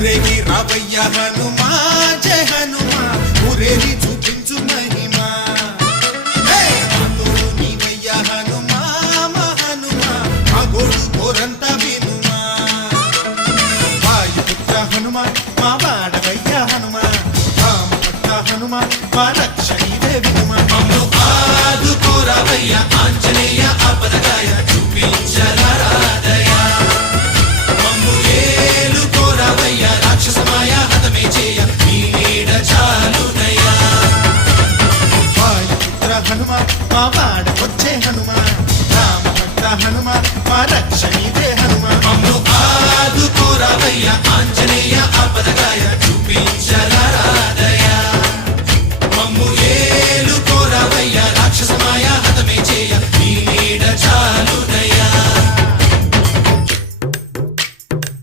ఊరేగి రావయ్య హనుమా జయ హనుమా ఊరేగి చూపించు మహిమా నీవయ్య హనుమా మా హనుమా మా గోడు కోరంత వినుమా వాయుపుత్ర హనుమా మా వాడవయ్య హనుమా రామభక్త హనుమా మా రక్షణివే వినుమా మమ్ము ఆదుకోరావయ్య ఆంజనేయ ఆపదగాయ చూపించరాదయ మమ్ము ఏలుకోరావయ్య రాక్షసమాయ హతమే చేయ నీ నీడ చాలునయ్యా వాయుపుత్ర హనుమా మా